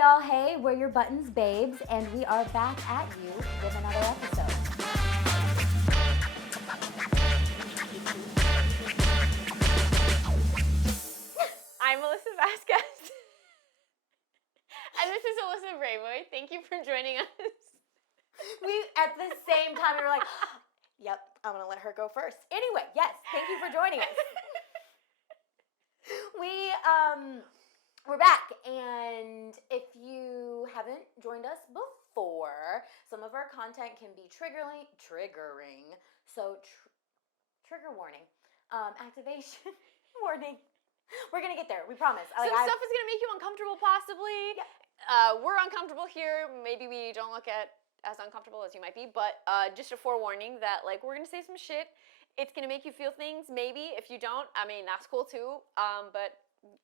y'all, hey, we're your Buttons babes, and we are back at you with another episode. I'm Alyssa Vasquez. And this is Alyssa Brayboy. Thank you for joining us. We, at the same time, we were like, yep, I'm going to let her go first. Anyway, yes, thank you for joining us. We're back, and if you haven't joined us before, some of our content can be triggering, so trigger warning, activation warning. We're gonna get there, we promise. Some stuff is gonna make you uncomfortable, possibly. Yeah. We're uncomfortable here. Maybe we don't look at as uncomfortable as you might be, but just a forewarning that like we're gonna say some shit. It's gonna make you feel things. Maybe if you don't, I mean that's cool too. But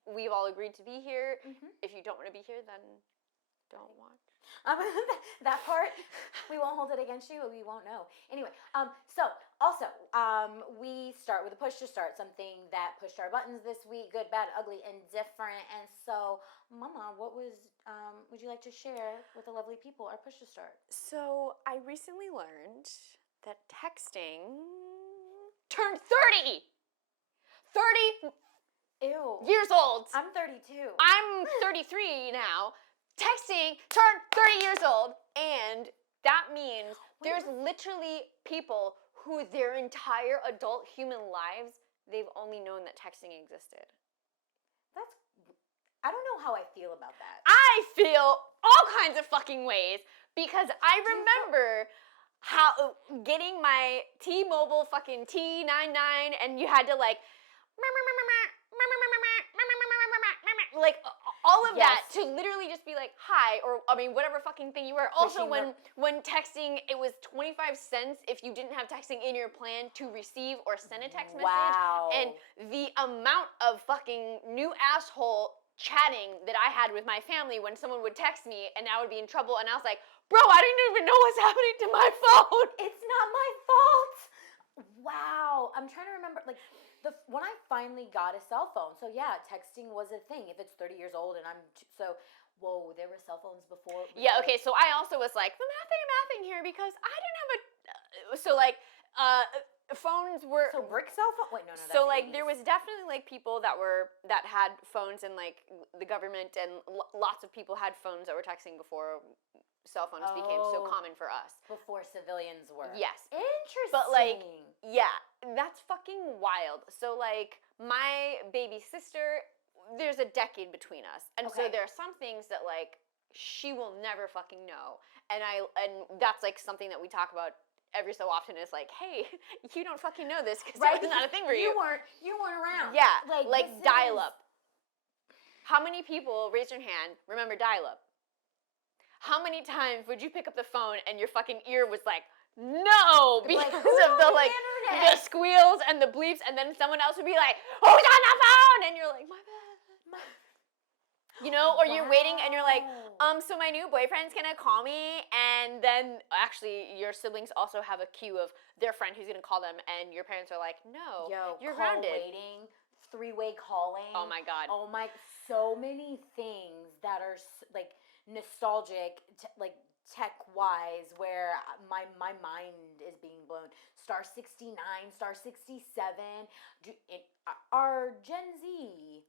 we've all agreed to be here. Mm-hmm. If you don't want to be here, then don't watch. That part, we won't hold it against you. We won't know. Anyway, so also, we start with a push to start, something that pushed our buttons this week, good, bad, ugly, and different. And so, Mama, what would you like to share with the lovely people, our push to start? So, I recently learned that texting turned 30! 30 Ew. years old. I'm 32. I'm 33 now. Texting turned 30 years old, and that means there's literally people who their entire adult human lives, they've only known that texting existed. I don't know how I feel about that. I feel all kinds of fucking ways, because I remember how getting my T-Mobile fucking T99, and you had to like all of that to literally just be like hi, or I mean whatever fucking thing you were. Also when texting, it was 25 cents if you didn't have texting in your plan to receive or send a text message. Wow. And the amount of fucking new asshole chatting that I had with my family when someone would text me and I would be in trouble, and I was like, bro, I didn't even know what's happening to my phone. It's not my fault. Wow. I'm trying to remember, like, when I finally got a cell phone. So yeah, texting was a thing. If it's 30 years old and whoa, there were cell phones before. Yeah, okay, so I also was like, the mathing here, because I didn't have phones were... So brick cell phone? Wait, no, So like 80s. There was definitely like people that had phones in like the government, and lots of people had phones that were texting before cell phones became so common for us. Before civilians were. Yes. Interesting. But like, yeah, that's fucking wild. So like, my baby sister, there's a decade between us. And so there are some things that like, she will never fucking know. And that's like something that we talk about every so often, is like, hey, you don't fucking know this because it was not a thing for you. You weren't around. Yeah, like dial-up. How many people, raise your hand, remember dial-up? How many times would you pick up the phone and your fucking ear was like, no, because of the squeals and the bleeps, and then someone else would be like, who's on the phone? And you're like, my bad. You know, or you're waiting and you're like, so my new boyfriend's gonna call me, and then actually your siblings also have a queue of their friend who's gonna call them, and your parents are like, no, you're grounded. Waiting, three-way calling. Oh my God. Oh my, so many things that are like nostalgic, like tech-wise, where my mind is being blown. Star 69, Star 67, are Gen Z.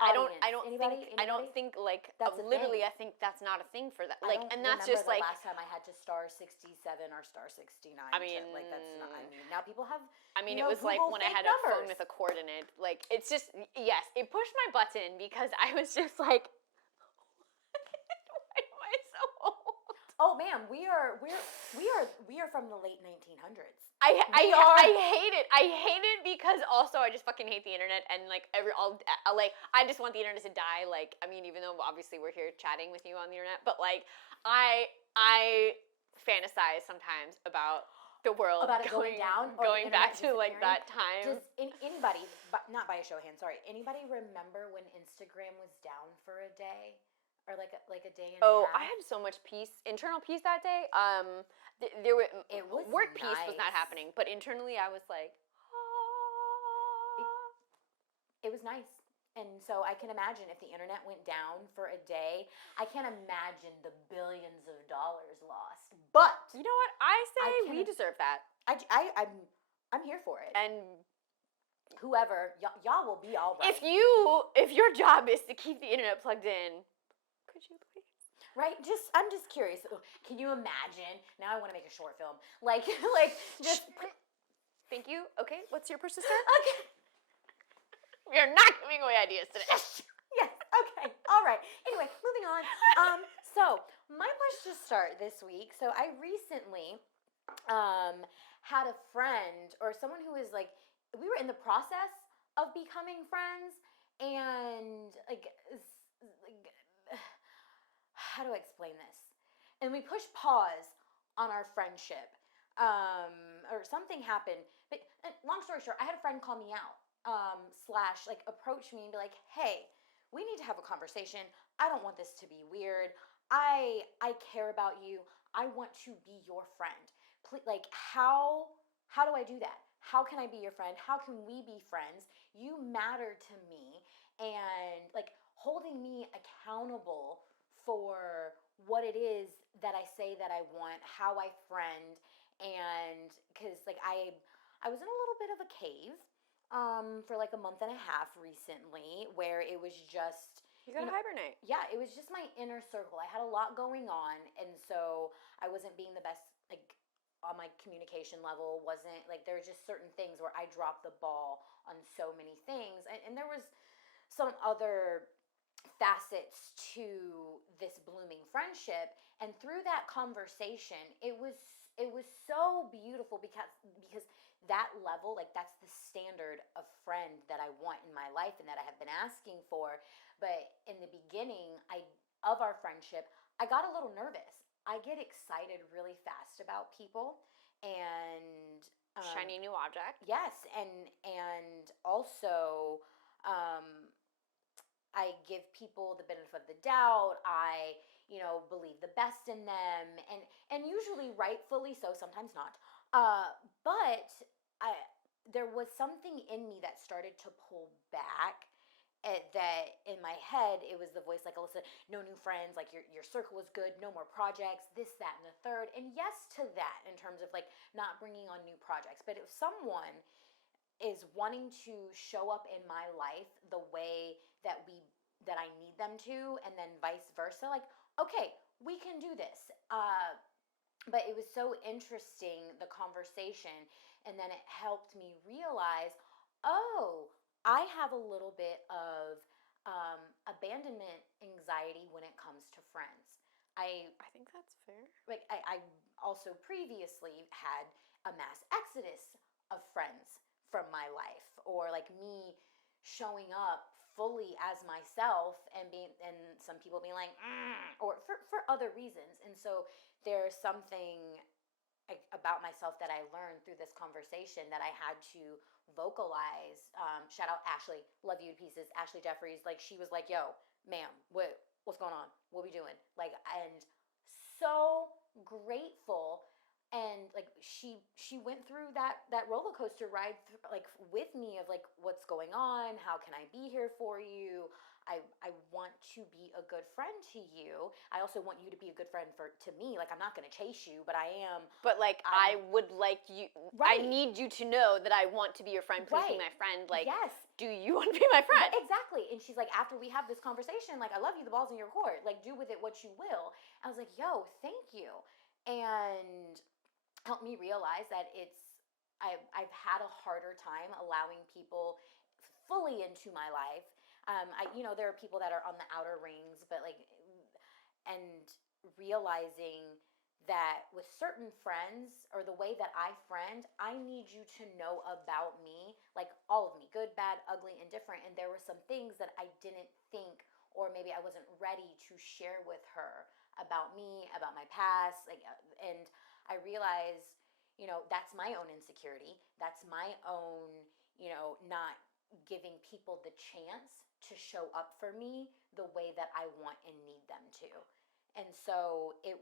I don't think like that's literally. I think that's not a thing for that. Like, and that's just like last time I had to star 67 or star 69. I mean, like that's not. I mean, now people have. I mean, it was Google, like when I had numbers. A phone with a cord in it. Like, it's just yes, it pushed my button because I was just like, why am I so old? Oh man, we are from the late 1900s. I hate it. I hate it because also I just fucking hate the internet, and like I just want the internet to die. Like, I mean, even though obviously we're here chatting with you on the internet, but like I fantasize sometimes about the world going down, going back to like that time. Does anybody, not by a show of hands, sorry, anybody remember when Instagram was down for a day? Or like a day and a half. I had so much internal peace that day. Work peace was not happening, but internally I was like, it was nice. And so I can imagine if the internet went down for a day, I I can't imagine the billions of dollars lost. But You know what? I say we can- deserve that. I'm here for it. And whoever, y'all will be all right. if your job is to keep the internet plugged in, could you please? Right? I'm just curious. Can you imagine? Now I want to make a short film. Like just. Thank you. Okay, what's your persistent? Okay. We are not giving away ideas today. Yes. Okay. All right. Anyway, moving on. So my push to start this week. So I recently, had a friend or someone who was like, we were in the process of becoming friends, and like how do I explain this? And we pushed pause on our friendship, or something happened. But long story short, I had a friend call me out, slash like approach me and be like, "Hey, we need to have a conversation. I don't want this to be weird. I care about you. I want to be your friend. Please, like how do I do that? How can I be your friend? How can we be friends? You matter to me, and like holding me accountable for what it is that I say that I want, how I friend, and because like I was in a little bit of a cave for like a month and a half recently, where it was just You gotta hibernate. yeah, it was just my inner circle. I had a lot going on, and so I wasn't being the best, like on my communication level. Wasn't like, there were just certain things where I dropped the ball on so many things, and there was some other facets to this blooming friendship. And through that conversation, it was so beautiful, because that level, like that's the standard of friend that I want in my life and that I have been asking for. But in the beginning of our friendship, I got a little nervous. I get excited really fast about people, and Shiny new object. yes, and also I give people the benefit of the doubt. I, believe the best in them, and usually rightfully so, sometimes not. But there was something in me that started to pull back. That in my head, it was the voice like, Alyssa, no new friends, like your circle is good, no more projects, this, that, and the third. And yes to that, in terms of like not bringing on new projects. But if someone is wanting to show up in my life the way that I need them to, and then vice versa, like, okay, we can do this. But it was so interesting, the conversation, and then it helped me realize, oh, I have a little bit of abandonment anxiety when it comes to friends. I think that's fair. I also previously had a mass exodus of friends from my life, or like me showing up fully as myself, and some people being like, or for other reasons. And so there's something about myself that I learned through this conversation that I had to vocalize. Shout out Ashley, love you to pieces. Ashley Jeffries, like she was like, "Yo, ma'am, what's going on? What we doing?" Like, and so grateful. And like she went through that roller coaster ride like with me, of like, what's going on? How can I be here for you? I want to be a good friend to you. I also want you to be a good friend to me. Like, I'm not going to chase you, but I am. But like, I would like you. Right. I need you to know that I want to be your friend. Please be Right. my friend. Like, yes. Do you want to be my friend? Exactly. And she's like, after we have this conversation, like, I love you. The ball's in your court. Like, do with it what you will. I was like, yo, thank you. And helped me realize that I've had a harder time allowing people fully into my life. There are people that are on the outer rings, but like, and realizing that with certain friends, or the way that I friend, I need you to know about me, like all of me, good, bad, ugly, indifferent. And there were some things that I didn't think, or maybe I wasn't ready to share with her about me, about my past. Like, and I realized, that's my own insecurity. That's my own, not giving people the chance to show up for me the way that I want and need them to. And so it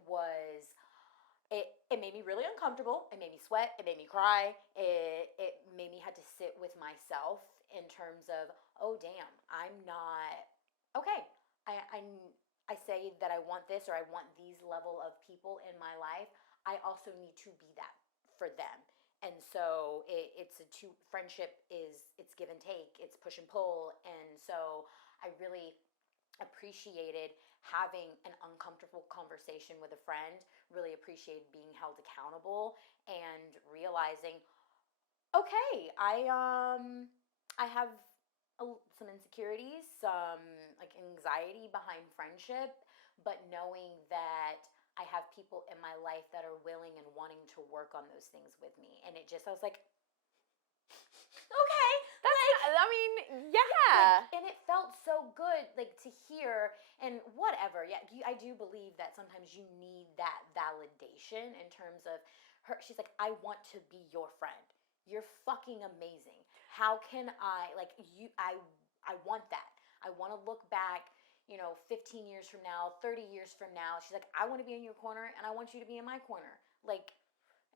made me really uncomfortable. It made me sweat. It made me cry. It made me had to sit with myself in terms of, oh damn, I'm not okay. I I say that I want this or I want these level of people in my life, I also need to be that for them. And so it's a two friendship is it's give and take, it's push and pull. And so I really appreciated having an uncomfortable conversation with a friend, really appreciated being held accountable and realizing, okay, I have some insecurities, some like anxiety behind friendship, but knowing that I have people in my life that are willing and wanting to work on those things with me. And it just, I was like, okay, That's like, I mean, yeah. and it felt so good, like to hear and whatever. Yeah, I do believe that sometimes you need that validation in terms of her. She's like, I want to be your friend. You're fucking amazing. How can I like you? I want that. I want to look back. 15 years from now, 30 years from now, she's like, I want to be in your corner and I want you to be in my corner. Like,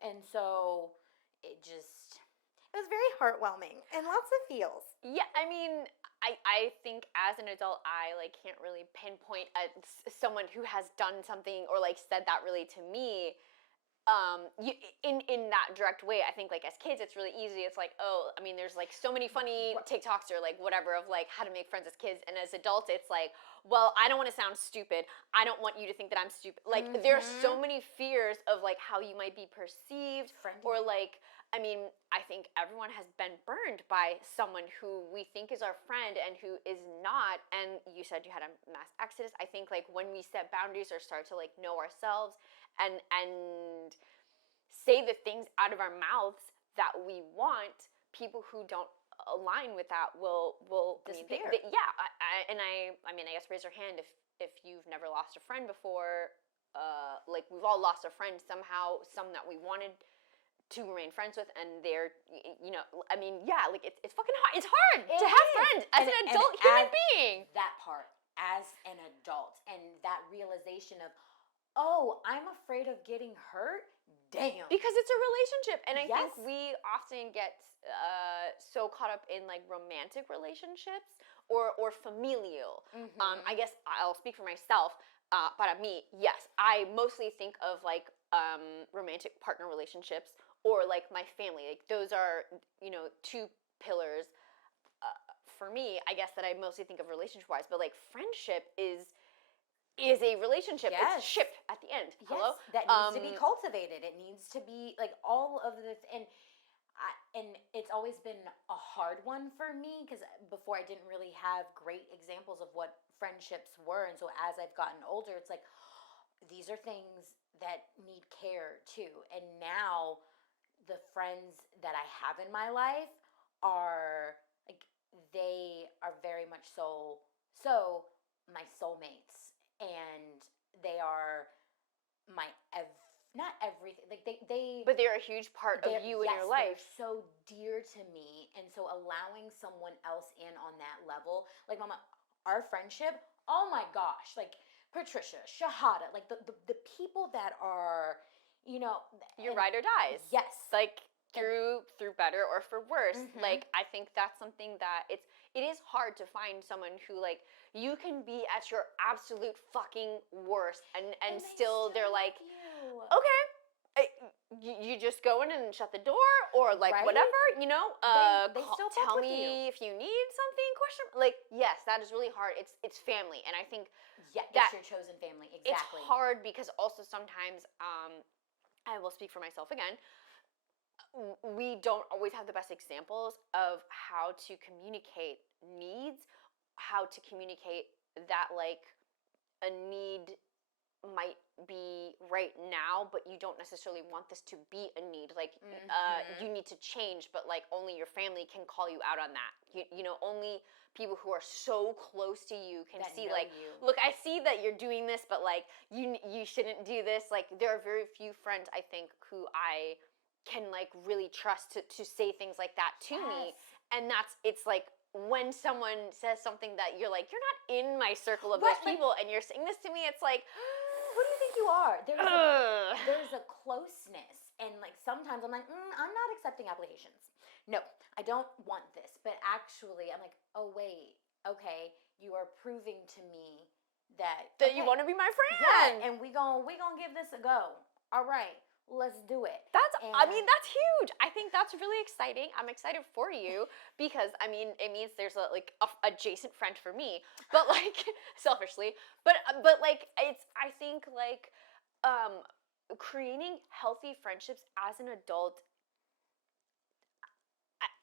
and so it was very heartwarming and lots of feels. Yeah, I mean, I think as an adult, I like can't really pinpoint someone who has done something or like said that really to me. In that direct way. I think like as kids, it's really easy. It's like, oh, I mean, there's like so many funny TikToks or like whatever of like how to make friends as kids, and as adults, it's like, well, I don't want to sound stupid. I don't want you to think that I'm stupid. Like there are so many fears of like how you might be perceived, or like. I mean, I think everyone has been burned by someone who we think is our friend and who is not. And you said you had a mass exodus. I think like when we set boundaries or start to like know ourselves and say the things out of our mouths that we want, people who don't align with that will disappear. I mean, I guess raise your hand if you've never lost a friend before. Like we've all lost a friend somehow, some that we wanted to remain friends with, and they're, I mean, yeah, like it's fucking hard. It's hard to have friends as an adult human being. That part as an adult, and that realization of, oh, I'm afraid of getting hurt. Damn. Because it's a relationship, and I Yes. think we often get so caught up in like romantic relationships or familial. I guess I'll speak for myself. Para mí, yes, I mostly think of like romantic partner relationships or like my family. Like those are two pillars for me, I guess, that I mostly think of relationship wise. But like friendship is a relationship. Yes. It's ship at the end. Yes, Hello? that needs to be cultivated. It needs to be like all of the and it's always been a hard one for me because before I didn't really have great examples of what friendships were, and so as I've gotten older, it's like these are things that need care too. And now the friends that I have in my life are like they are very much so my soulmates, and they are my not everything, like they but they're a huge part of you in your life. they're so dear to me, and so allowing someone else in on that level, like mama, our friendship, oh my gosh, like Patricia, Shahada, like the people that are Your ride or dies. Yes. Like through better or for worse. Like I think that's something that it is hard to find someone who like you can be at your absolute fucking worst and still they're like, okay, you just go in and shut the door or like whatever, they still fuck tell with me if you need something, like yes, that is really hard. It's family, and I think it's your chosen family. Exactly. It's hard because also sometimes I will speak for myself again, we don't always have the best examples of how to communicate needs, how to communicate that like a need might be right now, but you don't necessarily want this to be a need. Like you need to change, but like only your family can call you out on that. You know, only people who are so close to you can that see know like, you. look, I see that you're doing this, but like you shouldn't do this. Like there are very few friends I think who I can like really trust to say things like that to me, and it's like when someone says something that you're like, you're not in my circle of those people, and you're saying this to me, it's like, who do you think you are? There's a closeness, and like sometimes I'm like, I'm not accepting applications. No, I don't want this. But actually, I'm like, oh wait, okay, you are proving to me that you want to be my friend. Yeah, and we gonna give this a go. All right, let's do it. I mean, that's huge. I think that's really exciting. I'm excited for you because, I mean, it means there's a adjacent friend for me, but like selfishly, but like I think like creating healthy friendships as an adult,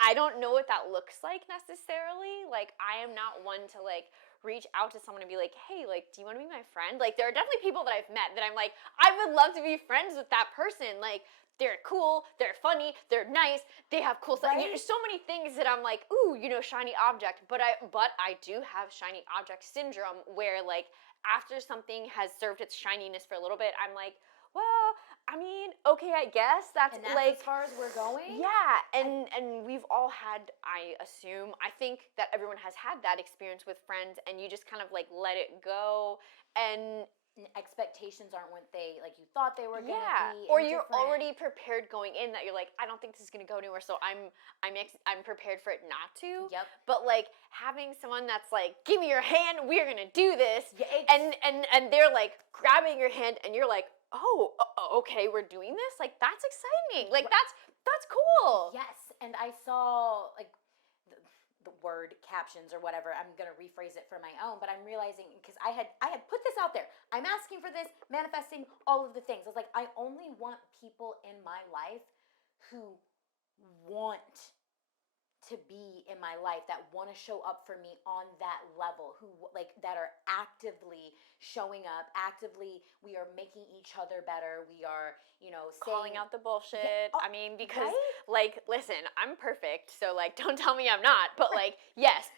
I don't know what that looks like necessarily. Like, I am not one to like reach out to someone and be like, hey, like, do you want to be my friend? Like, there are definitely people that I've met that I'm like, I would love to be friends with that person. Like, they're cool, they're funny, they're nice, they have cool stuff. Right? You know, so many things that I'm like, ooh, you know, shiny object. But I do have shiny object syndrome where like after something has served its shininess for a little bit, I'm like, well, I mean, okay, I guess that's like as far as we're going. Yeah, and we've all had, I assume, I think that everyone has had that experience with friends, and you just kind of like let it go, and expectations aren't what they like you thought they were gonna be. or you're already prepared going in that you're like, I don't think this is gonna go anywhere, so I'm prepared for it not to. Yep. But like having someone that's like, give me your hand, we're gonna do this, Yeah, and they're like grabbing your hand, and you're like, oh, okay, we're doing this. Like that's exciting. Like that's cool. Yes, and I saw like the word captions or whatever. I'm gonna rephrase it for my own, but I'm realizing because I had put this out there. I'm asking for this, manifesting all of the things. I was like, I only want people in my life who want to be in my life, that want to show up for me on that level, who like that are actively showing up, actively we are making each other better, we are, you know, calling out the bullshit. I mean, because right? like, listen, I'm perfect, so like don't tell me I'm not, but like, yes.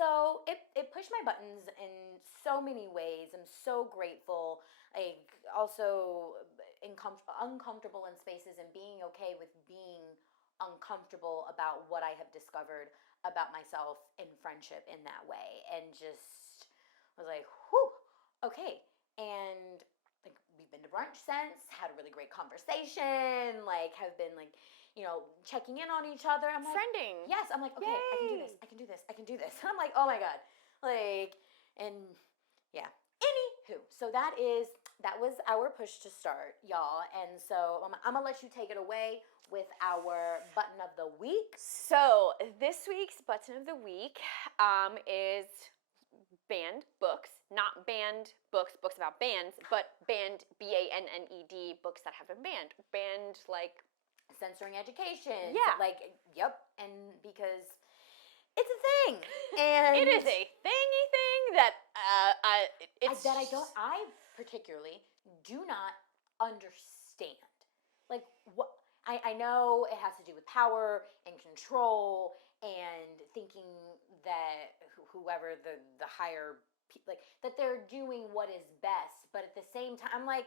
So it pushed my buttons in so many ways. I'm so grateful. Like also uncomfortable in spaces and being okay with being uncomfortable about what I have discovered about myself in friendship in that way, and just was like, whew, okay. And like we've been to brunch since, had a really great conversation, like have been like, you know, checking in on each other. I'm like, friending. yes, I'm like, okay, Yay. I can do this. And I'm like, oh my god, like, and yeah. Anywho, so that was our push to start, y'all. And so I'm gonna let you take it away with our button of the week. So this week's button of the week is banned books, not banned books about bands, but banned BANNED books that have been banned. Banned like censoring education. Yeah. Like, yep. And because it's a thing. And it is a thingy thing that I particularly do not understand. Like what I know it has to do with power and control and thinking that whoever the higher like that they're doing what is best, but at the same time I'm like,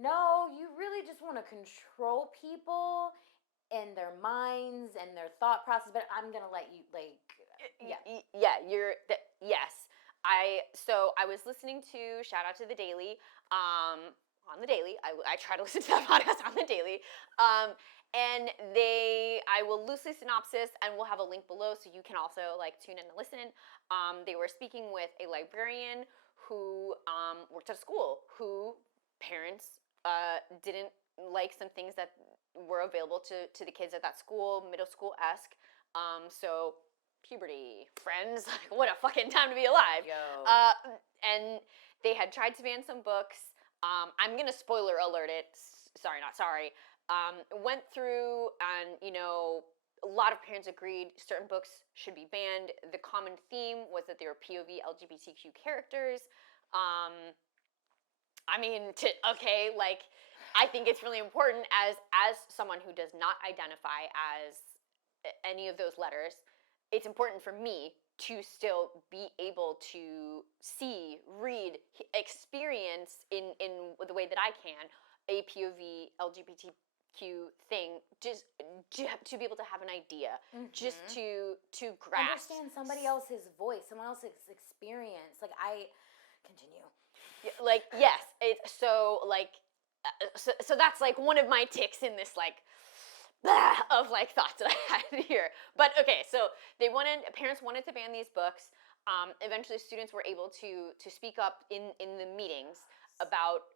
no, you really just want to control people and their minds and their thought process. But I'm gonna let you like yes. I was listening to shout out to the Daily on the Daily. I try to listen to that podcast on the Daily. And I will loosely synopsis, and we'll have a link below so you can also like tune in and listen. They were speaking with a librarian who worked at a school, who parents didn't like some things that were available to the kids at that school, middle school-esque. So puberty, friends, like what a fucking time to be alive. Yo. And they had tried to ban some books. I'm gonna spoiler alert it. Sorry, not sorry. Went through, and you know, a lot of parents agreed certain books should be banned. The common theme was that they were POV LGBTQ characters. I mean, like, I think it's really important as someone who does not identify as any of those letters. It's important for me to still be able to see, read, experience in the way that I can a POV LGBTQ thing, just to be able to have an idea, just to grasp. Understand somebody else's voice, someone else's experience. Like I continue. Like yes, it's so like so that's like one of my ticks in this like of like thoughts that I had here. But okay, so parents wanted to ban these books. eventually students were able to speak up in the meetings about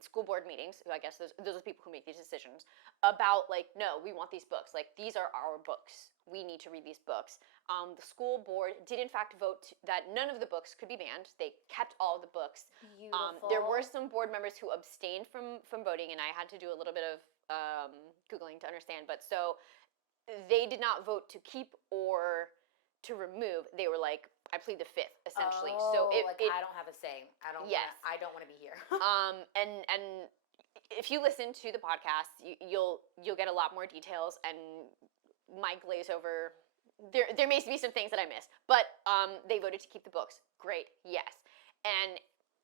school board meetings. I guess those are the people who make these decisions about like, no, we want these books. Like, these are our books. We need to read these books. The school board did in fact vote that none of the books could be banned. They kept all of the books. Beautiful. There were some board members who abstained from voting, and I had to do a little bit of Googling to understand. But so they did not vote to keep or to remove. They were like, I plead the fifth, essentially. So I don't have a say. I don't want to be here. And if you listen to the podcast, you'll get a lot more details and might glaze over. There may be some things that I missed, but they voted to keep the books. Great, yes, and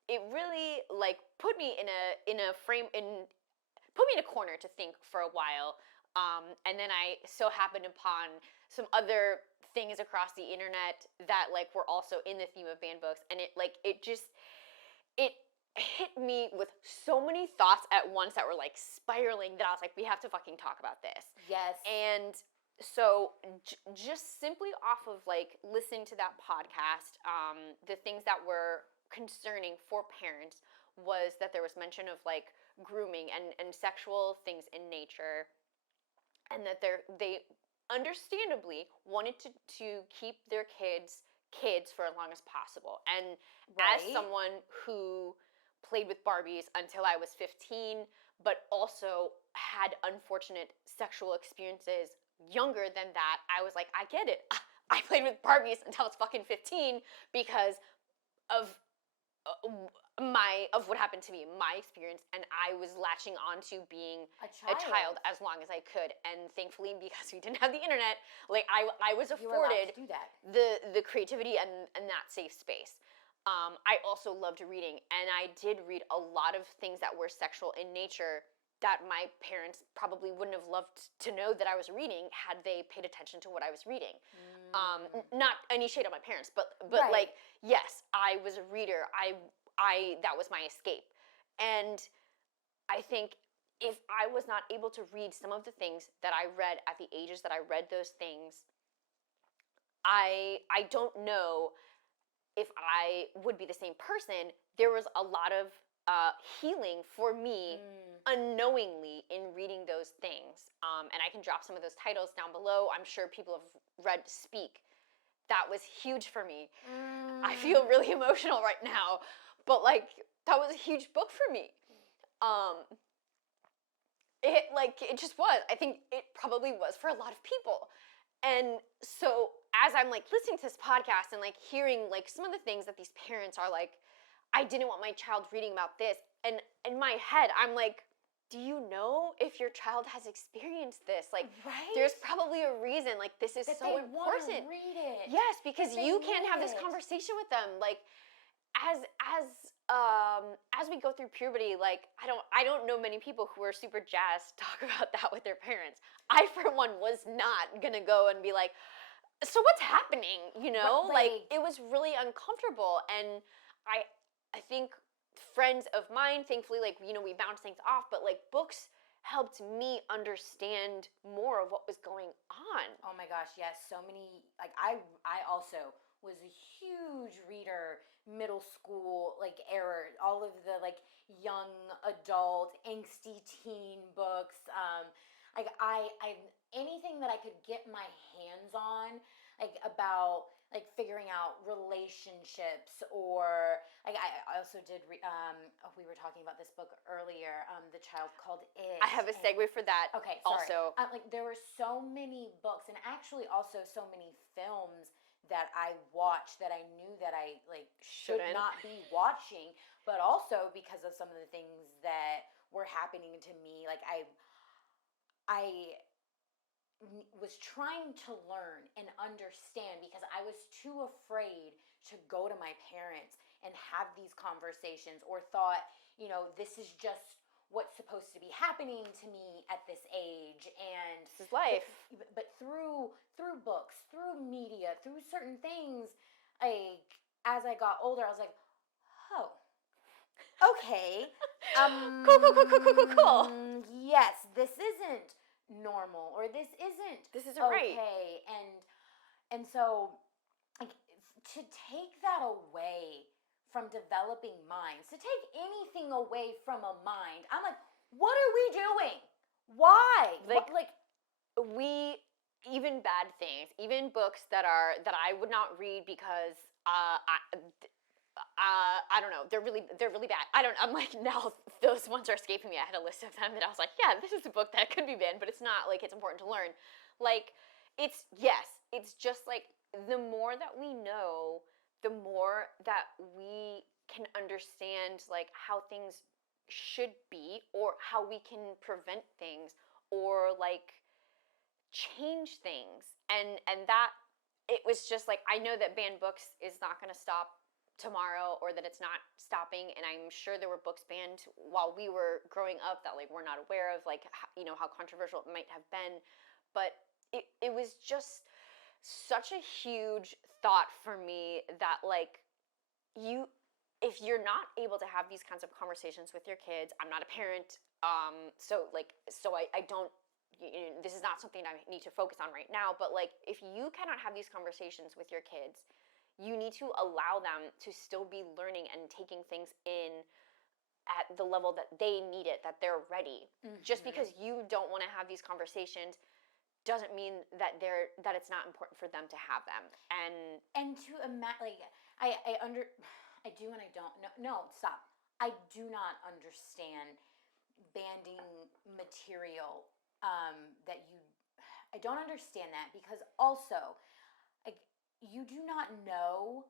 it really like put me in a corner to think for a while. And then I so happened upon some other things across the internet that like were also in the theme of banned books, and it hit me with so many thoughts at once that were like spiraling that I was like, we have to fucking talk about this. Yes. And so just simply off of like listening to that podcast, the things that were concerning for parents was that there was mention of like grooming and sexual things in nature, and that they understandably wanted to keep their kids for as long as possible. And as someone who played with Barbies until I was 15, but also had unfortunate sexual experiences younger than that, I was like, I get it. I played with Barbies until I was fucking 15 because of what happened to me, my experience, and I was latching on to being a child as long as I could. And thankfully, because we didn't have the internet, like I was afforded the creativity and that safe space. I also loved reading, and I did read a lot of things that were sexual in nature that my parents probably wouldn't have loved to know that I was reading had they paid attention to what I was reading. Not any shade on my parents, but like, yes, I was a reader. That was my escape. And I think if I was not able to read some of the things that I read at the ages that I read those things, I don't know if I would be the same person. There was a lot of healing for me unknowingly in reading those things. And I can drop some of those titles down below. I'm sure people have read Speak. That was huge for me. I feel really emotional right now, but like, that was a huge book for me. It just was. I think it probably was for a lot of people. And so as I'm like listening to this podcast and like hearing like some of the things that these parents are like, I didn't want my child reading about this. And in my head, I'm like, do you know if your child has experienced this? Like, there's probably a reason, like, this is so important. Read it. Yes, because you can't have this conversation with them. Like, as we go through puberty, like, I don't know many people who are super jazzed to talk about that with their parents. I, for one, was not gonna go and be like, so what's happening, you know? Like, it was really uncomfortable, and I think friends of mine, thankfully, like, you know, we bounce things off, but like, books helped me understand more of what was going on. Oh my gosh, yes, so many, like, I also was a huge reader, middle school, like, era, all of the, like, young adult, angsty teen books, like, I anything that I could get my hands on, like, about, like, figuring out relationships, or like I also did we were talking about this book earlier, The Child Called It. I have a segue for that. Okay, sorry. Also, like, there were so many books, and actually also so many films that I watched that I knew that I like should not be watching, but also because of some of the things that were happening to me, like I was trying to learn and understand because I was too afraid to go to my parents and have these conversations, or thought, you know, this is just what's supposed to be happening to me at this age, and this is life. But through books, through media, through certain things, like, as I got older, I was like, oh, okay, cool. Yes, this isn't normal, or this isn't right. okay, and so, like, to take that away from developing minds, to take anything away from a mind, I'm like, what are we doing? Why? Like we, even bad things, even books that I would not read because I don't know, they're really bad. I'm like, now those ones are escaping me. I had a list of them and I was like, yeah, this is a book that could be banned, but it's not, like, it's important to learn. Like, it's just like the more that we know, the more that we can understand, like, how things should be, or how we can prevent things, or like change things. And that, it was just like, I know that banned books is not going to stop tomorrow, or that it's not stopping, and I'm sure there were books banned while we were growing up that, like, we're not aware of, like, how controversial it might have been. But it was just such a huge thought for me that, like, if you're not able to have these kinds of conversations with your kids, I'm not a parent, so I don't, this is not something I need to focus on right now, but, like, if you cannot have these conversations with your kids, you need to allow them to still be learning and taking things in at the level that they need it, that they're ready. Mm-hmm. Just because you don't want to have these conversations doesn't mean that it's not important for them to have them. And to imagine, like, I do and I don't. No, stop. I do not understand banding material that you. I don't understand that, because also, like, you do not know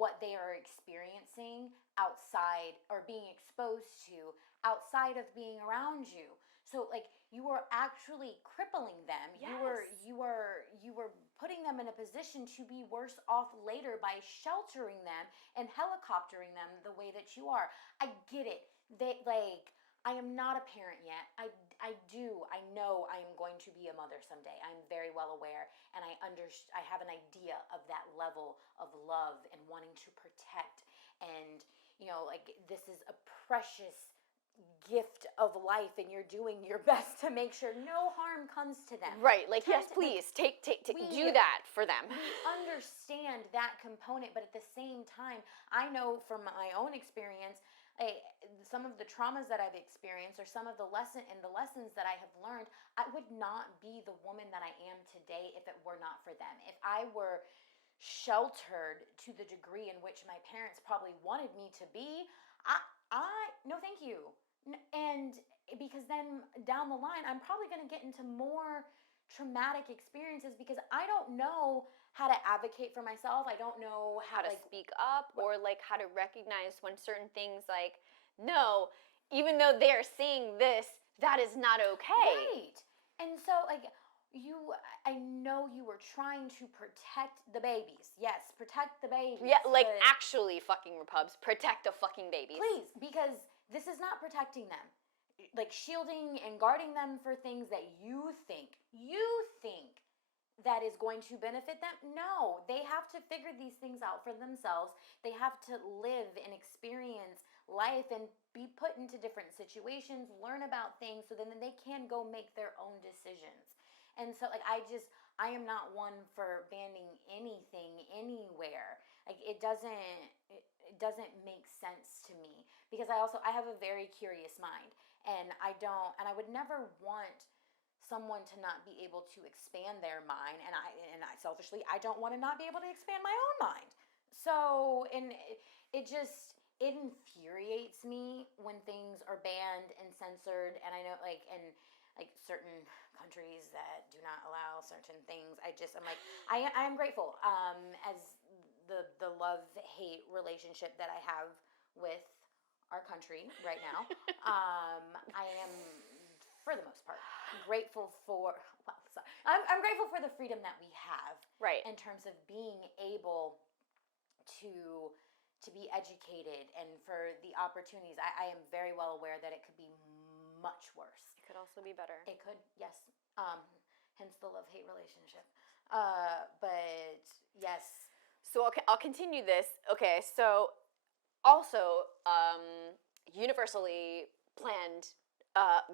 what they are experiencing outside, or being exposed to outside of being around you. So, like, you are actually crippling them. Yes. You were putting them in a position to be worse off later by sheltering them and helicoptering them the way that you are. I get it. I am not a parent yet. I know I am going to be a mother someday. I'm very well aware, and I have an idea of that level of love and wanting to protect, and, like, this is a precious gift of life, and you're doing your best to make sure no harm comes to them. Right. Like, yes, please take do that for them. We understand that component, but at the same time, I know from my own experience, some of the traumas that I've experienced, or some of the lessons that I have learned, I would not be the woman that I am today if it were not for them. If I were sheltered to the degree in which my parents probably wanted me to be, no, thank you. And because then down the line, I'm probably going to get into more traumatic experiences, because I don't know how to advocate for myself. I don't know how to speak up, or, like, how to recognize when certain things, like, no, even though they're saying this, that is not okay. Right. And so, like, I know you were trying to protect the babies. Yes, protect the babies. Yeah, like, actually, fucking Repubs, protect the fucking babies. Please, because this is not protecting them. Like, shielding and guarding them for things that you think that is going to benefit them. No, they have to figure these things out for themselves. They have to live and experience life and be put into different situations, learn about things, so then they can go make their own decisions. And so, like, I am not one for banning anything anywhere. Like, it doesn't make sense to me, because I have a very curious mind, and I would never want someone to not be able to expand their mind, and I selfishly, I don't want to not be able to expand my own mind. So, and it infuriates me when things are banned and censored, and I know, like, in, like, certain countries that do not allow certain things, I'm like, I am grateful, as the love-hate relationship that I have with our country right now. I am, for the most part, grateful for, I'm grateful for the freedom that we have, right, in terms of being able to be educated, and for the opportunities. I am very well aware that it could be much worse. It could also be better. It could, yes. Hence the love-hate relationship. But yes. So I'll continue this. Okay, so also, universally planned,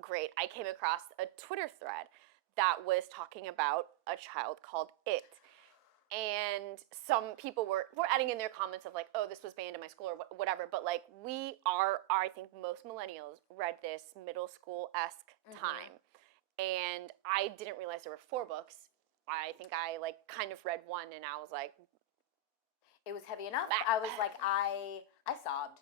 great. I came across a Twitter thread that was talking about a child called It. and some people were adding in their comments of like, oh, this was banned in my school or whatever. But like, I think most millennials read this middle school-esque time, and I didn't realize there were 4 books. I think I like kind of read one, and I was like, it was heavy enough. I was like, I sobbed.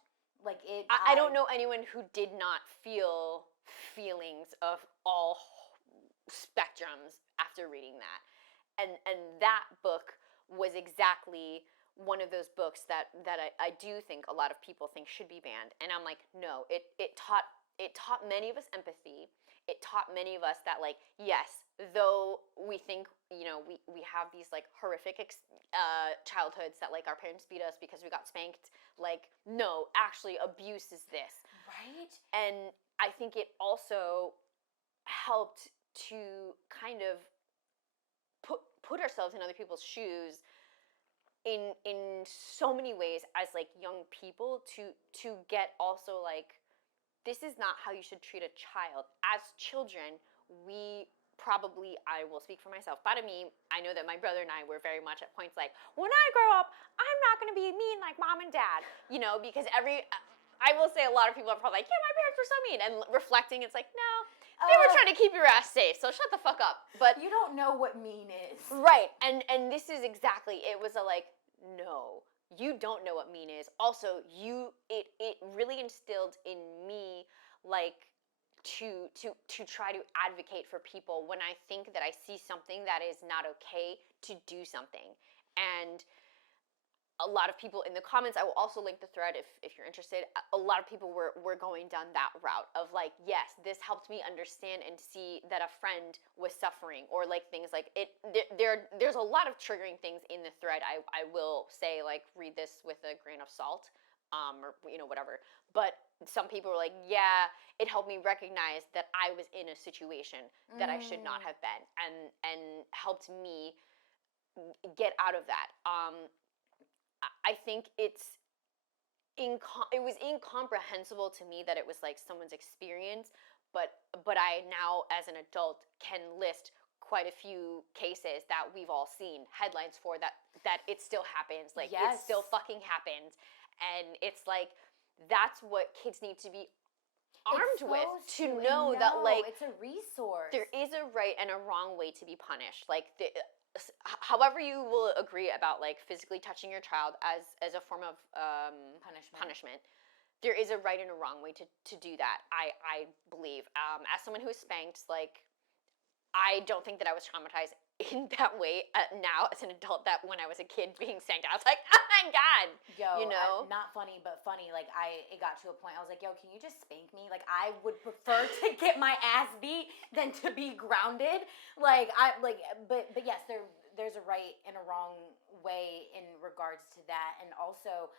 Like it. I don't know anyone who did not feel feelings of all spectrums after reading that. And that book was exactly one of those books that I do think a lot of people think should be banned. And I'm like, no, it taught many of us empathy. It taught many of us that, like, yes, though we think, you know, we have these like horrific childhoods that like our parents beat us because we got spanked, like, no, actually abuse is this. Right. And I think it also helped to kind of put ourselves in other people's shoes in so many ways as like young people to get also like, this is not how you should treat a child. As children, we probably, I will speak for myself, but I mean, I know that my brother and I were very much at points like, when I grow up, I'm not going to be mean like mom and dad, you know, because I will say a lot of people are probably like, yeah, my parents were so mean, and reflecting, it's like, no, they were trying to keep your ass safe, so shut the fuck up. But you don't know what mean is. Right, and this is exactly, it was a like, no, you don't know what mean is. Also, it really instilled in me like to try to advocate for people when I think that I see something that is not okay, to do something. And a lot of people in the comments, I will also link the thread if you're interested, a lot of people were going down that route of like, yes, this helped me understand and see that a friend was suffering, or like things like it. There's a lot of triggering things in the thread. I will say, like, read this with a grain of salt, or you know, whatever. But some people were like, yeah, it helped me recognize that I was in a situation that I should not have been, and helped me get out of that. I think it was incomprehensible to me that it was like someone's experience, but I now as an adult can list quite a few cases that we've all seen headlines for that it still happens, like, yes, it still fucking happens. And it's like, that's what kids need to be armed with, to know that, like, it's a resource. There is a right and a wrong way to be punished. Like, however you will agree about like physically touching your child as a form of punishment, there is a right and a wrong way to do that. I believe, as someone who is spanked, like, I don't think that I was traumatized in that way now as an adult, that when I was a kid being spanked, I was like, oh my god, yo, you know, not funny but funny. Like, it got to a point I was like, yo, can you just spank me? Like, I would prefer to get my ass beat than to be grounded. Like, but yes, there's a right and a wrong way in regards to that. And also,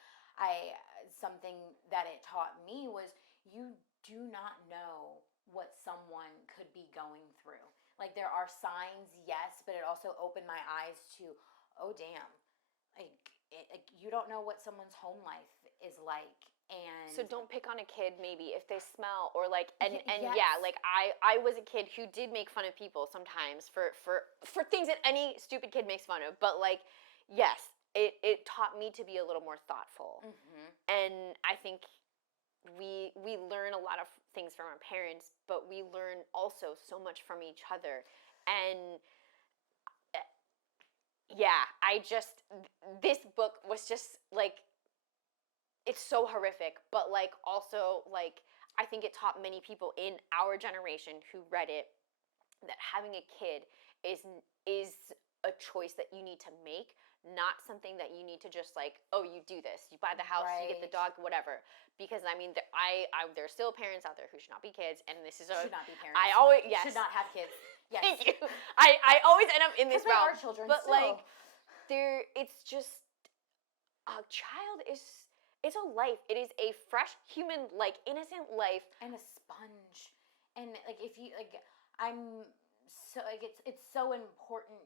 something that it taught me was, you do not know what someone could be going through. Like, there are signs, yes, but it also opened my eyes to, oh damn, like, you don't know what someone's home life is like. And so don't pick on a kid maybe if they smell, or like, and yes. Yeah, like, I was a kid who did make fun of people sometimes for things that any stupid kid makes fun of, but like, yes, it taught me to be a little more thoughtful. And I think we learn a lot of things from our parents, but we learn also so much from each other. And yeah, this book was just like, it's so horrific, but like, also, like, I think it taught many people in our generation who read it that having a kid is a choice that you need to make, not something that you need to just like, oh, you do this, you buy the house, you get the dog, whatever. Because I mean, there's still parents out there who should not be kids, and this is should not be parents. I always, yes, should not have kids. Yes. Thank you. I always end up in this route. Are children, but still. Like, it's just, a child is, it's a life. It is a fresh human, like, innocent life, and a sponge. And like, if you like, I'm so like, it's so important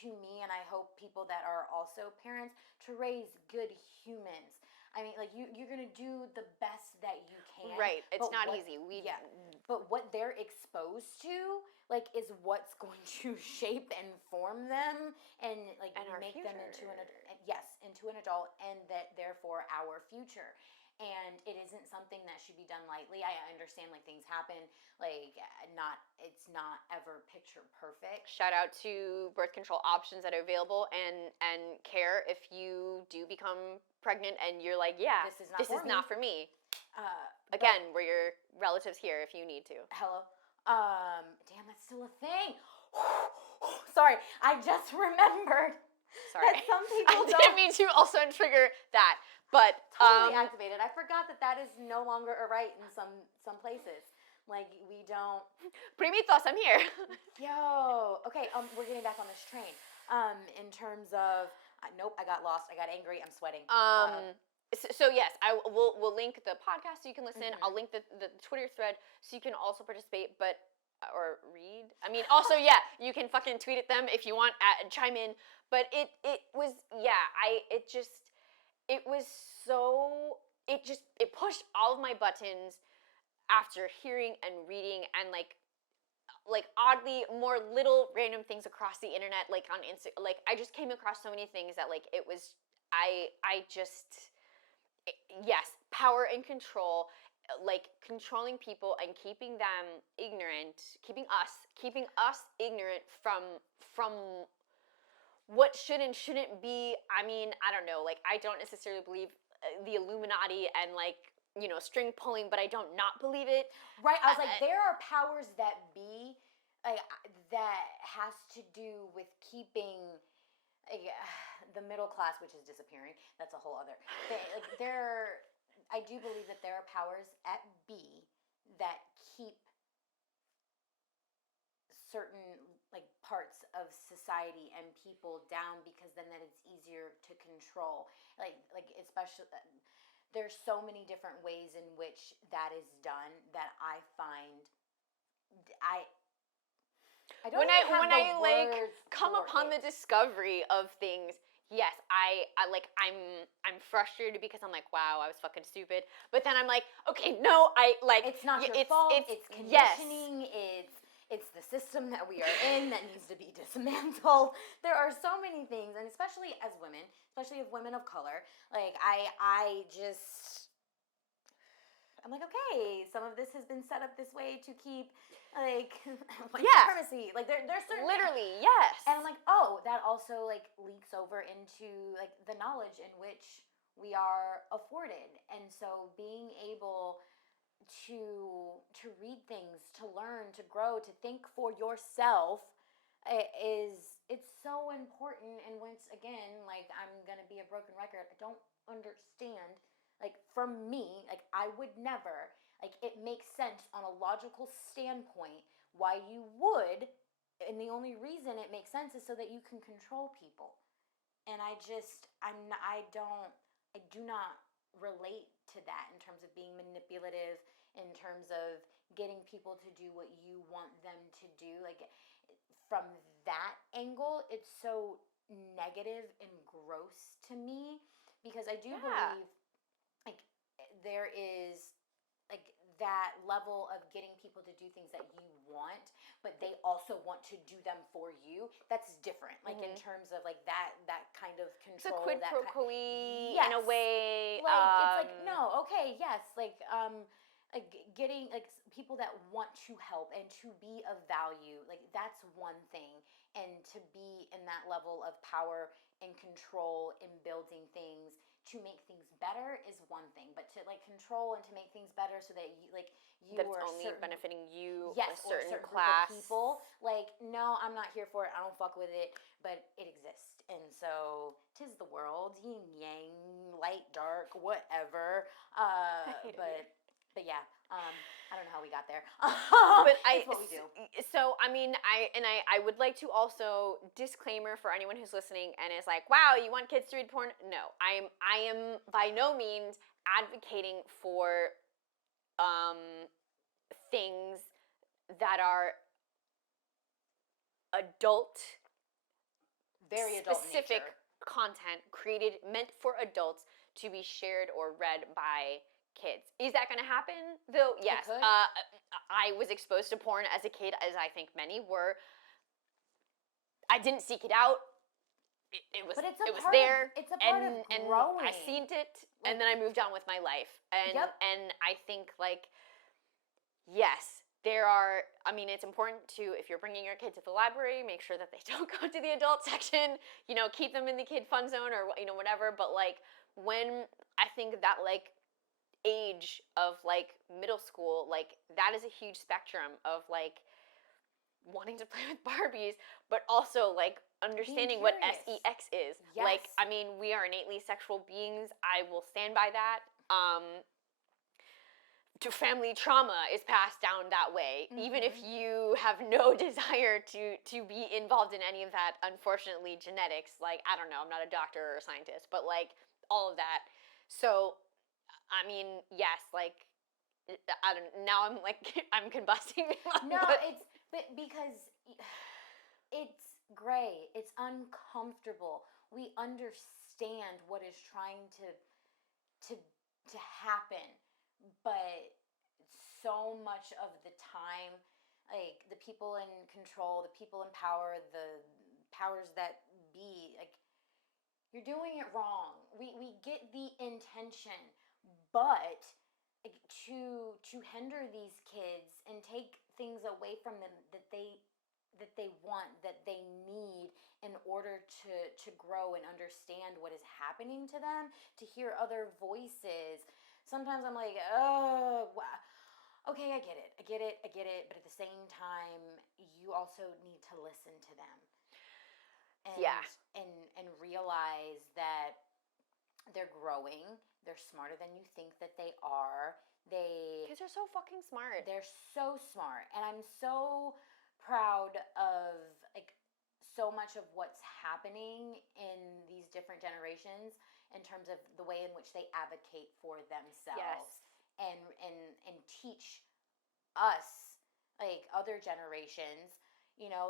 to me, and I hope people that are also parents, to raise good humans. I mean, like you're gonna do the best that you can. Right. It's but not what- easy. But what they're exposed to, like, is what's going to shape and form them, and like And our make them into future. into an adult, and that therefore our future. And it isn't something that should be done lightly. I understand, like, things happen, like, it's not ever picture perfect. Shout out to birth control options that are available, and care if you do become pregnant and you're like, yeah, This is not for me. but- Again, we're your relatives here if you need to. Hello. Damn, that's still a thing. Sorry, I just remembered Sorry. that some people I don't didn't mean to also trigger that, but totally activated. I forgot that is no longer a right in some places. Like, we don't. Preemie thoughts, I'm here. Yo. Okay. We're getting back on this train. In terms of, nope, I got lost. I got angry. I'm sweating. So yes, we'll link the podcast so you can listen. Mhm. I'll link the Twitter thread so you can also participate, but or read. I mean, also yeah, you can fucking tweet at them if you want, chime in. But it was it pushed all of my buttons after hearing and reading and like oddly more little random things across the internet, like on Insta. Like I just came across so many things that like it was yes, power and control, like controlling people and keeping them ignorant, keeping us ignorant from what should and shouldn't be. I mean, I don't know, like I don't necessarily believe the Illuminati and like, you know, string pulling, but I don't not believe it. Right. I was like, there are powers that be, like, that has to do with keeping, like, the middle class, which is disappearing. That's a whole other thing. Like, I do believe that there are powers at B that keep certain, like, parts of society and people down, because then that it's easier to control. Like especially, there's so many different ways in which that is done that I find I don't when even have when the I like words come for upon the it. discovery of things, yes, I'm frustrated because I'm like, wow, I was fucking stupid. But then I'm like, okay, no, I like It's not your fault. It's conditioning. It's the system that we are in that needs to be dismantled. There are so many things, and especially as women, especially of women of color, like I'm like, okay, some of this has been set up this way to keep, like, white supremacy. Like, there's certain literally, yes. And I'm like, oh, that also like leaks over into like the knowledge in which we are afforded, and so being able to read things, to learn, to grow, to think for yourself it's so important. And once again, like, I'm gonna be a broken record. I don't understand. Like, for me, like, I would never, like, it makes sense on a logical standpoint why you would, and the only reason it makes sense is so that you can control people. And I do not relate to that in terms of being manipulative, in terms of getting people to do what you want them to do. Like, from that angle, it's so negative and gross to me, because I do believe, like, there is, like, that level of getting people to do things that you want, but they also want to do them for you. That's different. Like, in terms of, like, that kind of control. It's a quid pro quo-y Yes. in a way. Like, it's like, no, okay, yes, like getting, like, people that want to help and to be of value, like, that's one thing. And to be in that level of power and control in building things to make things better is one thing, but to, like, control and to make things better so that you, like, you that's are only benefiting you, yes, a certain or a certain class. group of people. Like, no, I'm not here for it. I don't fuck with it, but it exists. And so, 'tis the world, yin yang, light, dark, whatever. But yeah, I don't know how we got there. But it's what we do. So I mean, I would like to also disclaimer for anyone who's listening and is like, wow, you want kids to read porn? No, I am by no means advocating for things that are adult, very adult specific nature. content created meant for adults to be shared or read by kids. Is that going to happen? Though, yes. could. I was exposed to porn as a kid, as I think many were. I didn't seek it out. It was there. It's a part of growing. I seen it, and then I moved on with my life. And and I think, like, yes, there are. I mean, it's important to, if you're bringing your kid to the library, make sure that they don't go to the adult section. You know, keep them in the kid fun zone or whatever. But like, when I think that like age of like middle school, like that is a huge spectrum of like wanting to play with Barbies, but also like understanding what sex is. Yes. Like, I mean, we are innately sexual beings. I will stand by that. To family trauma is passed down that way, even if you have no desire to be involved in any of that. Unfortunately, genetics. Like, I don't know. I'm not a doctor or a scientist, but like all of that. So, I mean, yes. Like, I don't. Now I'm like I'm combusting. No, it's because it's gray. It's uncomfortable. We understand what is trying to happen, but so much of the time, like the people in control, the people in power, the powers that be, like, you're doing it wrong. We get the intention, but like, to hinder these kids and take things away from them that they want, that they need in order to grow and understand what is happening to them, to hear other voices. Sometimes I'm like, oh, wow. Okay, I get it. But at the same time, you also need to listen to them. And realize that they're growing. They're smarter than you think that they are. Kids are so fucking smart. They're so smart. And I'm so proud of like so much of what's happening in these different generations in terms of the way in which they advocate for themselves. And teach us, like other generations,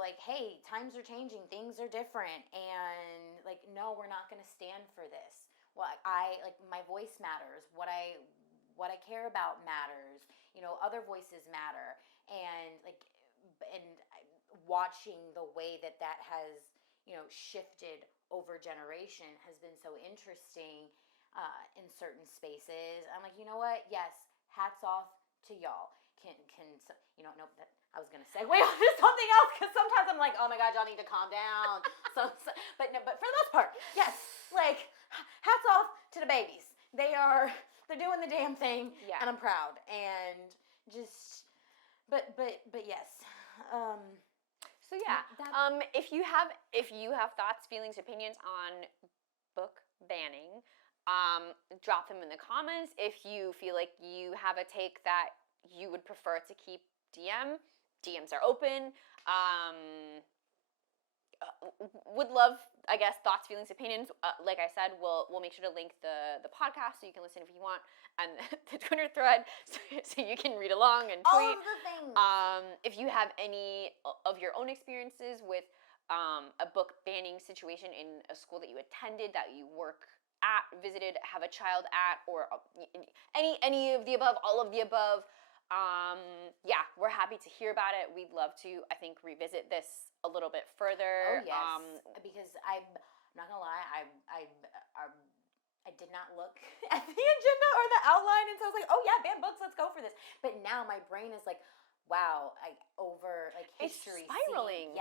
like, hey, times are changing, things are different, and like, no, we're not going to stand for this. Well, I like, my voice matters. What I care about matters. Other voices matter, and like, and watching the way that has shifted over generation has been so interesting in certain spaces. I'm like, you know what? Yes, hats off to y'all. Nope. I was gonna segue on to something else because sometimes I'm like, oh my God, y'all need to calm down. But for the most part, yes, like hats off to the babies. They're doing the damn thing, and I'm proud. And just, but yes. So yeah, if you have thoughts, feelings, opinions on book banning, drop them in the comments. If you feel like you have a take that you would prefer to keep DMs are open. Would love, I guess, thoughts, feelings, opinions. Like I said, we'll make sure to link the podcast so you can listen if you want, and the Twitter thread so you can read along and tweet. All of the things. If you have any of your own experiences with a book banning situation in a school that you attended, that you work at, visited, have a child at, or any of the above, all of the above, we're happy to hear about it. We'd love to, I think, revisit this a little bit further. Oh yes, because I'm not gonna lie, I did not look at the agenda or the outline, and so I was like, oh yeah, ban books, let's go for this. But now my brain is like, wow, over like history, it's spiraling.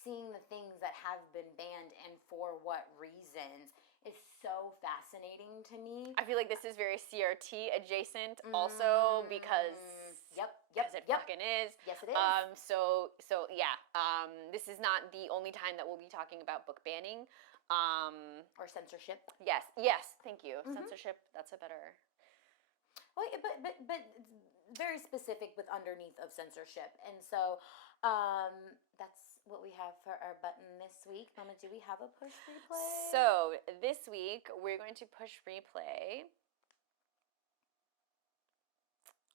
Seeing the things that have been banned and for what reasons is so fascinating to me. I feel like this is very CRT adjacent, also because it fucking is. Yes, it is. So yeah. This is not the only time that we'll be talking about book banning. Or censorship. Yes. Thank you. Censorship. That's a better. Well, but very specific with underneath of censorship, and so that's what we have for our button this week. Mama, do we have a push replay? So this week we're going to push replay.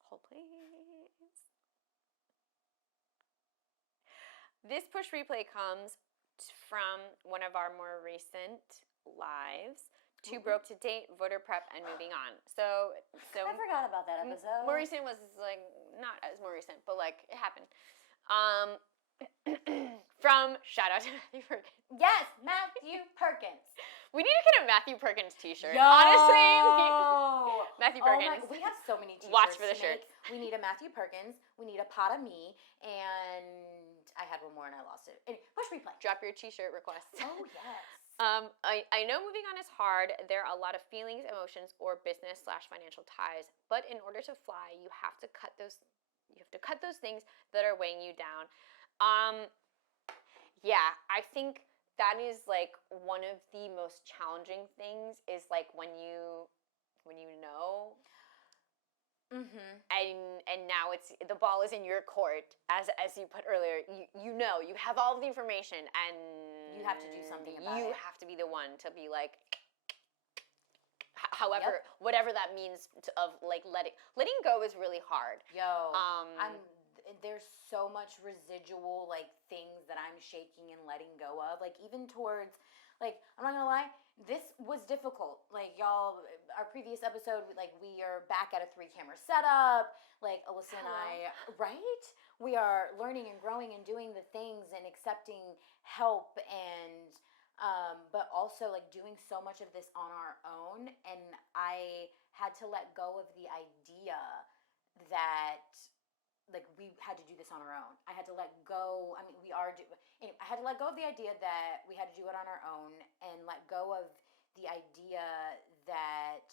Hold please. This push replay comes from one of our more recent lives Too Broke to Date, Voter Prep, and Moving On. So I forgot about that episode. more recent was like not as more recent, but like it happened. From shout out to Matthew Perkins. Yes, Matthew Perkins. We need to get a Matthew Perkins t-shirt. Yo! Honestly, Matthew Oh Perkins. we have so many t-shirts. Watch for the to shirt. make. We need a Matthew Perkins. We need a pot of me, and I had one more and I lost it. Anyway, push replay. Drop your t-shirt requests. Oh yes. I know moving on is hard. There are a lot of feelings, emotions, or business/financial ties. But in order to fly, you have to cut those. You have to cut those things that are weighing you down. Yeah, I think that is like one of the most challenging things. Is like when you know. And now it's the ball is in your court, as you put earlier. You know, you have all of the information, and you have to do something about you it. have to be the one to be like, however, whatever that means of like letting go is really hard. Yo, there's so much residual like things that I'm shaking and letting go of. Like even towards, like I'm not gonna lie, this was difficult. Like y'all, our previous episode, like we are back at a 3-camera setup. Like Alyssa and I, right? We are learning and growing and doing the things and accepting help and but also like doing so much of this on our own. And I had to let go of the idea that like we had to do this on our own. I had to let go. I mean, anyway, I had to let go of the idea that we had to do it on our own, and let go of the idea that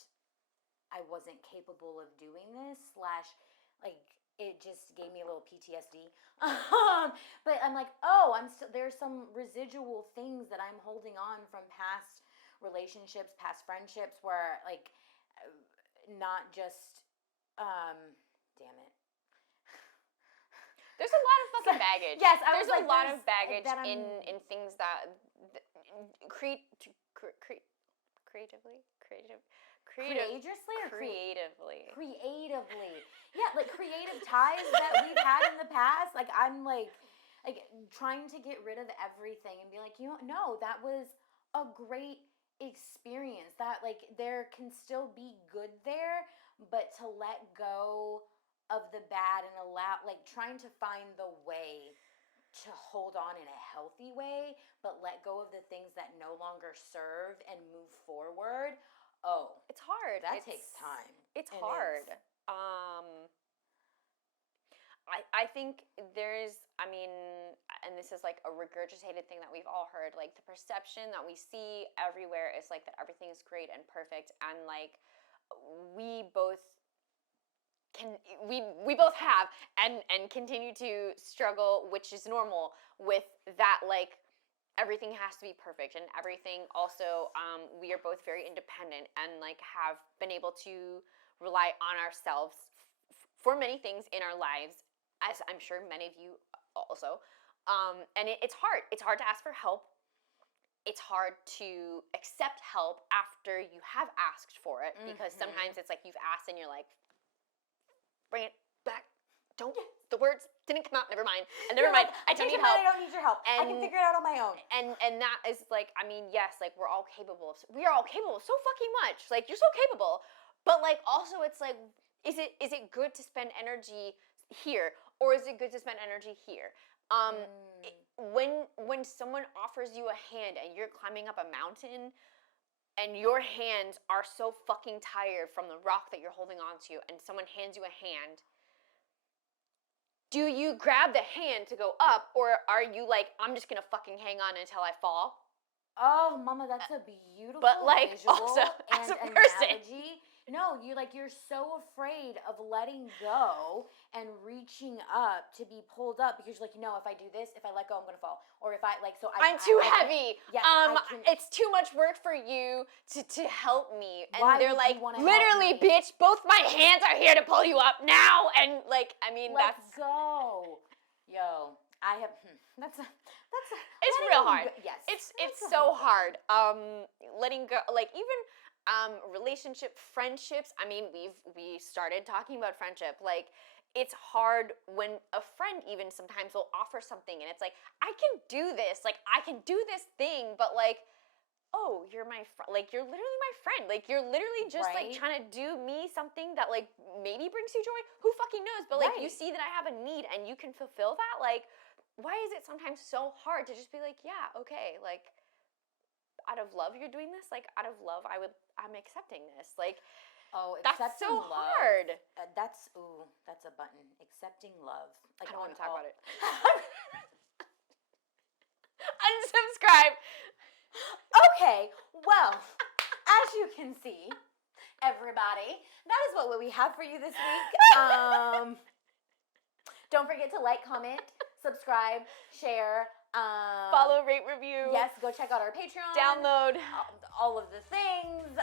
I wasn't capable of doing this. / like it just gave me a little PTSD. But I'm like, oh, there's some residual things that I'm holding on from past relationships, past friendships, where like not just damn it. There's a lot of fucking baggage. Yes, there's a lot of baggage in things that creatively. Yeah, like creative ties that we've had in the past. Like I'm like trying to get rid of everything and be like, no, that was a great experience. That like there can still be good there, but to let go of the bad and allow, like trying to find the way to hold on in a healthy way, but let go of the things that no longer serve and move forward. Oh, it's hard. That takes time. It's hard. I think there's, I mean, and this is like a regurgitated thing that we've all heard, like the perception that we see everywhere is like that everything is great and perfect, and like we both have and continue to struggle, which is normal, with that, like everything has to be perfect and everything. Also, we are both very independent and like have been able to rely on ourselves for many things in our lives, as I'm sure many of you also. And it's hard. It's hard to ask for help. It's hard to accept help after you have asked for it, because sometimes it's like you've asked and you're like, bring it back. The words didn't come out. Never mind. And never mind. I don't need help. I don't need your help. I can figure it out on my own. And that is like, I mean, yes, like we are all capable of so fucking much. Like you're so capable, but like also it's like, is it good to spend energy here, or is it good to spend energy here? When someone offers you a hand and you're climbing up a mountain, and your hands are so fucking tired from the rock that you're holding onto, and someone hands you a hand, do you grab the hand to go up, or are you like, I'm just gonna fucking hang on until I fall? Oh, mama, that's a beautiful but like visual also and as a person, analogy. No, you're so afraid of letting go and reaching up to be pulled up, because you're like, if I do this, if I let go, I'm gonna fall. Or if I'm too heavy. Yes, it's too much work for you to help me. And why they're like, literally, help bitch, both my hands are here to pull you up now. And like, I mean, let's go. Yo, I have. It's real hard. Yes, it's so hard. Letting go, like even. Relationship, friendships. I mean, we started talking about friendship. Like, it's hard when a friend even sometimes will offer something and it's like, I can do this. Like, I can do this thing, but like, oh, you're my friend. Like, you're literally my friend. Like, you're literally just, like, Right. trying to do me something that, like, maybe brings you joy. Who fucking knows? But, like, you Right. see that I have a need and you can fulfill that. Like, why is it sometimes so hard to just be like, yeah, okay, like, out of love you're doing this? Like, out of love I'm accepting this. Like, Oh, that's accepting so love. hard. That's a button. Accepting love. Like, I don't want on to talk all- about it. Unsubscribe. Okay, well, as you can see, everybody, that is what we have for you this week. Don't forget to like, comment, subscribe, share. Follow, rate, review. Yes, go check out our Patreon. Download. All of the things.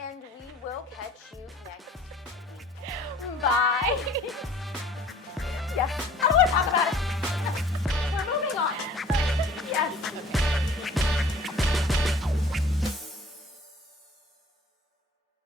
And we will catch you next week. Bye.